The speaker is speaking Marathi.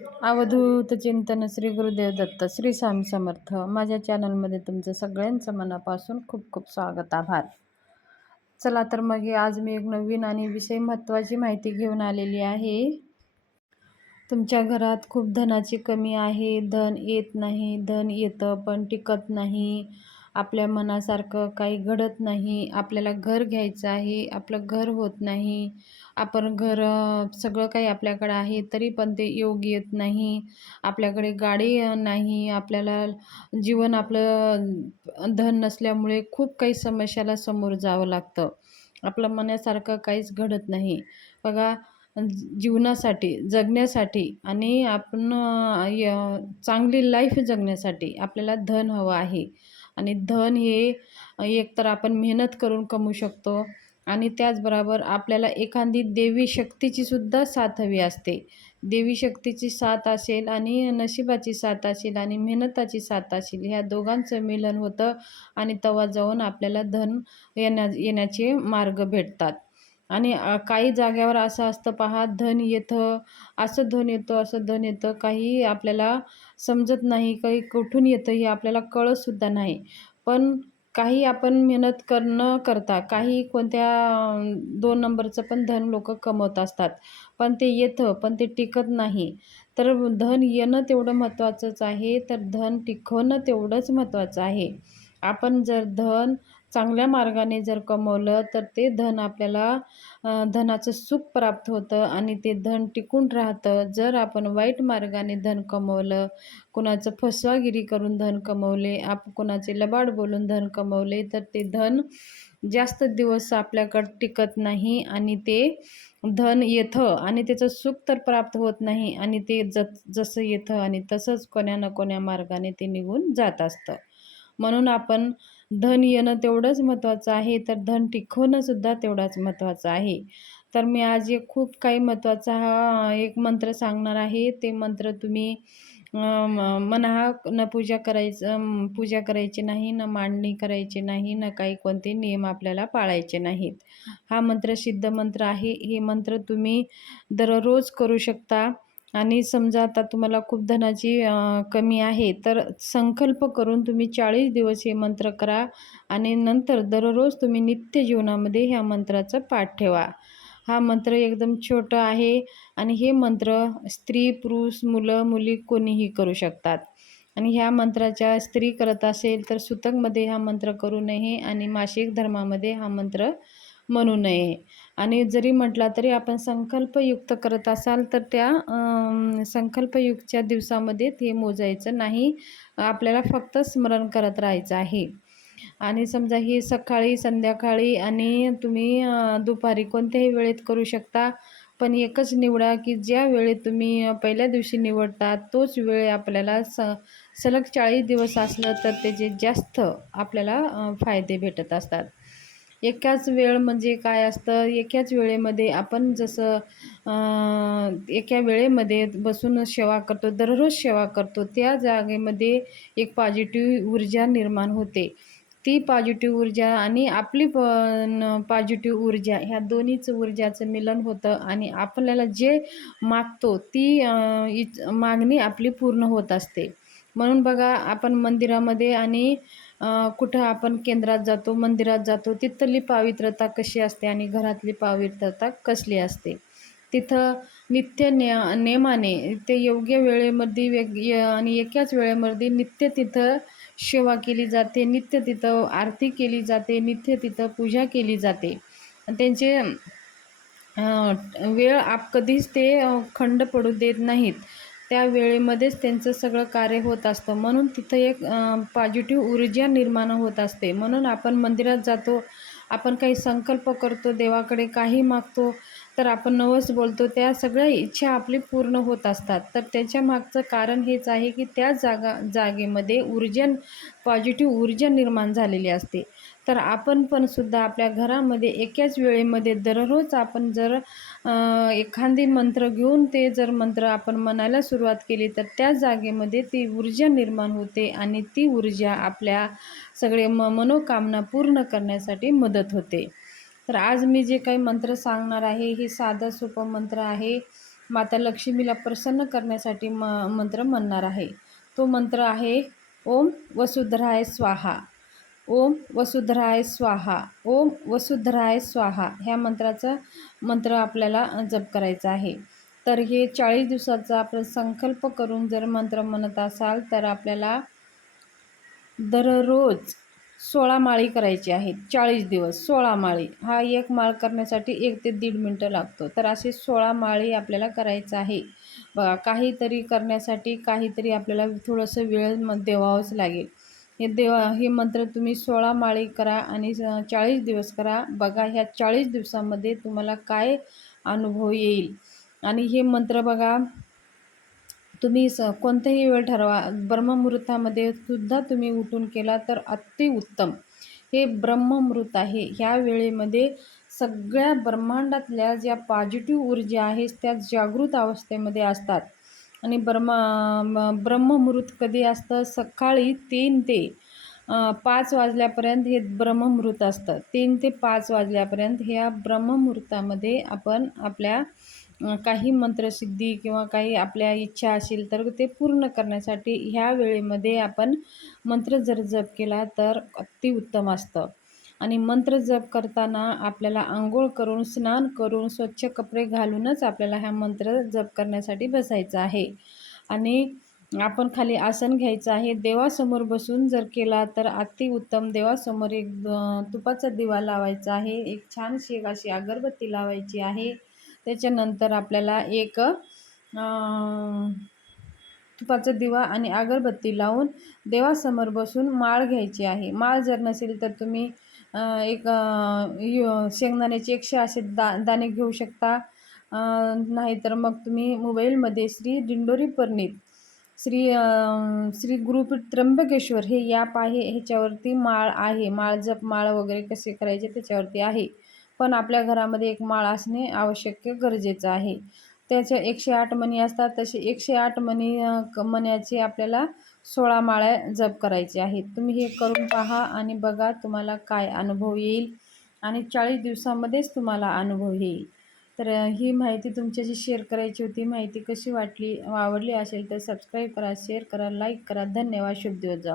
अवधूत चिंतन श्री गुरुदेव दत्त श्री स्वामी समर्थ. माझ्या चॅनलमध्ये तुमचं सगळ्यांचं मनापासून खूप खूप स्वागत आभार. चला तर मग आज मी एक नवीन आणि विषय महत्त्वाची माहिती घेऊन आलेली आहे. तुमच्या घरात खूप धनाची कमी आहे. धन येत नाही धन येतं पण टिकत नाही. आपल्या मनासारखं काही घडत नाही आपल्याला घर घ्यायचं आहे आपलं घर होत नाही आपण घर सगळं काही आपल्याकडं आहे तरी पण ते योग येत नाही. आपल्याकडे गाडी नाही आपल्याला जीवन आपलं धन नसल्यामुळे खूप काही समस्याला समोर जावं लागतं. आपलं मनासारखं काहीच घडत नाही. बघा जीवनासाठी जगण्यासाठी आणि आपण चांगली लाईफ जगण्यासाठी आपल्याला धन हवं आहे. आणि धन हे एकतर आपण मेहनत करून कमवू शकतो. आणि त्याचबरोबर आपल्याला एखादी देवी शक्तीची सुद्धा साथ हवी असते. देवी शक्तीची साथ असेल आणि नशिबाची साथ असेल आणि मेहनताची साथ असेल ह्या दोघांचं मिलन होतं आणि तवा जाऊन आपल्याला धन येण्या येण्याचे मार्ग भेटतात. आणि काही जाग्यावर असं असतं पहा धन येतं असं धन येतं असं धन येतं काही आपल्याला समजत नाही काही कुठून येतं हे आपल्याला कळतसुद्धा नाही. पण काही आपण मेहनत कर न करता काही कोणत्या दोन नंबरचं पण धन लोक कमवत असतात. पण ते येतं पण ते टिकत नाही. तर धन येणं तेवढं महत्त्वाचंच आहे तर धन टिकवणं तेवढंच महत्त्वाचं आहे. आपण जर धन चांगल्या मार्गाने जर कमवलं तर ते धन आपल्याला धनाचं सुख प्राप्त होतं आणि ते धन टिकून राहतं. जर आपण वाईट मार्गाने धन कमवलं कुणाचं फसवागिरी करून धन कमवले आप कुणाचे लबाड बोलून धन कमवले तर ते धन जास्त दिवस आपल्याकडं टिकत नाही आणि ते धन येतं आणि त्याचं सुख तर प्राप्त होत नाही आणि ते ज जसं येतं आणि तसंच कोण्या ना कोण्या मार्गाने ते निघून जात असतं. म्हणून आपण धन येणं तेवढंच महत्त्वाचं आहे तर धन टिकवणंसुद्धा तेवढाच महत्त्वाचं आहे. तर मी आज एक खूप काही महत्त्वाचा हा एक मंत्र सांगणार आहे. ते मंत्र तुम्ही मना न पूजा करायचं पूजा करायची नाही न मांडणी करायची नाही न काही कोणते नियम आपल्याला पाळायचे नाहीत. हा मंत्र सिद्ध मंत्र आहे. हे मंत्र तुम्ही दररोज करू शकता. आणि समजा आता तुम्हाला खूप धनाची कमी आहे तर संकल्प करून तुम्ही चाळीस दिवस हे मंत्र करा आणि नंतर दररोज तुम्ही नित्य जीवनामध्ये ह्या मंत्राचा पाठ ठेवा. हा मंत्र एकदम छोटं आहे आणि हे मंत्र स्त्री पुरुष मुलं मुली कोणीही करू शकतात. आणि ह्या मंत्राच्या स्त्री करत असेल तर सुतकमध्ये हा मंत्र करू नये आणि मासिक धर्मामध्ये हा मंत्र म्हणू नये. आणि जरी म्हटला तरी आपण संकल्पयुक्त करत असाल तर त्या संकल्पयुक्तच्या दिवसामध्ये ते मोजायचं नाही. आपल्याला फक्त स्मरण करत राहायचं आहे. आणि समजा ही सकाळी संध्याकाळी आणि तुम्ही दुपारी कोणत्याही वेळेत करू शकता. पण एकच निवडा की ज्या वेळेत तुम्ही पहिल्या दिवशी निवडता तोच वेळ आपल्याला स सलग चाळीस दिवस असलं तर त्याचे जास्त आपल्याला फायदे भेटत असतात. एकाच वेळ म्हणजे काय असतं? एकाच वेळेमध्ये आपण जसं एका वेळेमध्ये बसून सेवा करतो दररोज सेवा करतो त्या जागेमध्ये एक पॉझिटिव्ह ऊर्जा निर्माण होते. ती पॉझिटिव्ह ऊर्जा आणि आपली प पॉझिटिव्ह ऊर्जा ह्या दोन्हीच ऊर्जाचं मिलन होतं आणि आपल्याला जे मागतो ती इच मागणी आपली पूर्ण होत असते. म्हणून बघा आपण मंदिरामध्ये आणि कुठं आपण केंद्रात जातो मंदिरात जातो तिथली पावित्रता कशी असते आणि घरातली पावित्रता कसली असते? तिथं नित्य ने नेमाने ते योग्य वेळेमध्ये वेग आणि एकाच वेळेमध्ये नित्य तिथं सेवा केली जाते नित्य तिथं आरती केली जाते नित्य तिथं पूजा केली जाते. त्यांचे वेळ आप कधीच ते खंड पडू देत नाहीत. त्या वेळेमध्येच त्यांचं सगळं कार्य होत असतं. म्हणून तिथं एक पॉझिटिव्ह ऊर्जा निर्माण होत असते. म्हणून आपण मंदिरात जातो आपण काही संकल्प करतो देवाकडे काही मागतो तर आपण नवस बोलतो त्या सगळ्या इच्छा आपली पूर्ण होत असतात. तर त्याच्या मागचं कारण हेच आहे की त्या जागा जागेमध्ये ऊर्जा पॉझिटिव्ह ऊर्जा निर्माण झालेली असते. तर आपण पण सुद्धा आपल्या घरामध्ये एकाच वेळेमध्ये दररोज आपण जर एखादी मंत्र घेऊन ते जर मंत्र आपण म्हणायला सुरुवात केली तर त्या जागेमध्ये ती ऊर्जा निर्माण होते आणि ती ऊर्जा आपल्या सगळे म मनोकामना पूर्ण करण्यासाठी मदत होते. तर आज मी जे काही मंत्र सांगणार आहे हे साधं सोपं मंत्र आहे. माता लक्ष्मीला प्रसन्न करण्यासाठी म मंत्र म्हणणार आहे. तो मंत्र आहे ओम वसुधराय स्वाहा ओम वसुधराय स्वाहा ओम वसुधराय स्वाहा ह्या मंत्राचा मंत्र आपल्याला जप करायचा आहे. तर हे चाळीस दिवसाचा आपण संकल्प करून जर मंत्र म्हणत असाल तर आपल्याला दररोज सोळा माळी करायची आहेत चाळीस दिवस सोळा माळी. हा एक माळ करण्यासाठी एक ते दीड मिनटं लागतो. तर असे सोळा माळी आपल्याला करायचं आहे. बघा काहीतरी करण्यासाठी काहीतरी आपल्याला थोडंसं वेळ म देवावंच लागेल. हे देवा हे मंत्र तुम्ही सोळा माळी करा आणि चाळीस दिवस करा. बघा ह्या चाळीस दिवसामध्ये तुम्हाला काय अनुभव येईल. आणि हे मंत्र बघा तुम्ही स कोणताही वेळ ठरवा. ब्रह्ममुहूर्तामध्ये सुद्धा तुम्ही उठून केला तर अतिउत्तम हे ब्रह्ममुहूर्त आहे. ह्या वेळेमध्ये सगळ्या ब्रह्मांडातल्या ज्या पॉझिटिव्ह ऊर्जा आहेत त्या जागृत अवस्थेमध्ये असतात. आणि ब्रह्मा ब्रह्ममुहूर्त कधी असतं? सकाळी तीन ते पाच वाजल्यापर्यंत हे ब्रह्ममुहूर्त असतं. तीन ते पाच वाजल्यापर्यंत ह्या ब्रह्ममुहूर्तामध्ये आपण आपल्या काही मंत्रसिद्धी किंवा काही आपल्या इच्छा असेल तर ते पूर्ण करण्यासाठी ह्या वेळेमध्ये आपण मंत्र जर जप केला तर अतिउत्तम असतं. आणि मंत्र जप करताना आपल्याला आंघोळ करून स्नान करून स्वच्छ कपडे घालूनच आपल्याला हा मंत्र जप करण्यासाठी बसायचं आहे. आणि आपण खाली आसन घ्यायचं आहे. देवासमोर बसून जर केला तर अतिउत्तम देवासमोर एक तुपाचा दिवा लावायचा आहे. एक छानशी अशी अगरबत्ती लावायची आहे. त्याच्यानंतर आपल्याला एक तुपाचा दिवा आणि अगरबत्ती लावून देवासमोर बसून माळ घ्यायची आहे. माळ जर नसेल तर तुम्ही एक शेंगदाण्याचे एकशे असे दा दाणे घेऊ शकता. नाहीतर मग तुम्ही मोबाईलमध्ये श्री दिंडोरी पर्णित श्री श्री गुरुपीठ त्र्यंबकेश्वर हे ॲप आहे ह्याच्यावरती माळ आहे. माळ जप माळ वगैरे कसे करायचे त्याच्यावरती आहे. पण आपल्या घरामध्ये एक माळ असणे आवश्यक गरजेचं आहे. त्याच्या एकशे आठ मणी असतात तसे एकशे आठ मणी मण्याचे आपल्याला सोळा माळ्या जप करायचे आहेत. तुम्ही हे करून पहा आणि बघा तुम्हाला काय अनुभव येईल आणि चाळीस दिवसामध्येच तुम्हाला अनुभव येईल. तर ही माहिती तुमच्याशी शेअर करायची होती. माहिती कशी वाटली आवडली असेल तर सबस्क्राईब करा शेअर करा लाईक करा. धन्यवाद. शुभ दिवस जाऊ